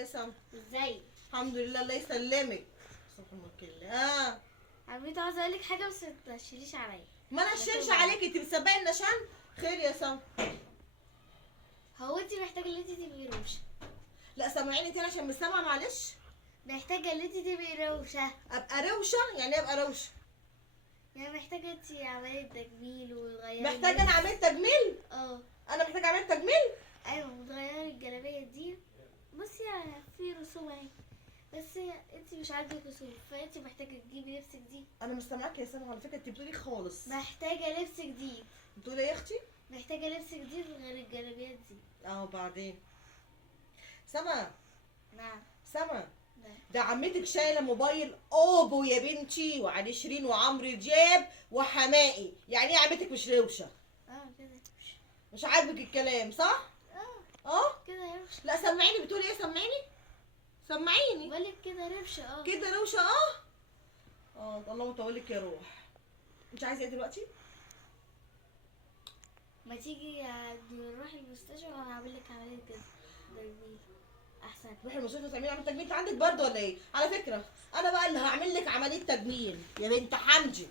يا سما؟ ازاي؟ الحمد لله، الله يسلمك. سبحان الله. عميت عاوزه اقول لك حاجه بس ما تشيليش عليا. ما انا اشيلش عليكي، انت بتسبقي النشان. خير يا سما؟ هو انت محتاجه ان انت تبقي روشه؟ لا سامعيني تاني عشان مش سامعه، معلش. محتاجه ان انت تبقي روشه. ابقى روشه؟ يعني ايه ابقى روشه؟ يعني محتاجه انت عمليه تجميل وتغيري محتاجه انا اعمل تجميل؟ اه. انا محتاجه اعمل تجميل؟ ايوه، وتغيري الجلابيه دي. بصي يعني في رسوم اهي، بس انت مش عاجبك رسوم، فانت محتاجه تجيبي لبس جديد. انا مش سامعاكي يا سما على فكره، انت بتقولي خالص. محتاجه لبس جديد. بتقولي ايه يا اختي؟ محتاجه لبس جديد غير الجلابيات دي. بعدين سما. نعم. سما، نعم. ده عمتك شايله موبايل اوبو يا بنتي، وعليه شيرين وعمرو دياب وحمائي. يعني ايه عمتك مش روشه؟ كده. مش عاجبك الكلام صح؟ كده يا روشه. لا سمعيني، بتقولي ايه؟ سمعيني سمعيني. بقولك كده روشه. كده روشه. اللهم طولك يا روح. انت عايزه ايه دلوقتي؟ ما تيجي نروح المستشفى وهعمل لك عمليه كده تجميل احسن. روحي المستشفى تعملي عمليه تجميل؟ انت عندك برد ولا ايه؟ على فكره انا بقى اللي هعمل لك عمليه تجميل يا بنت حمدي.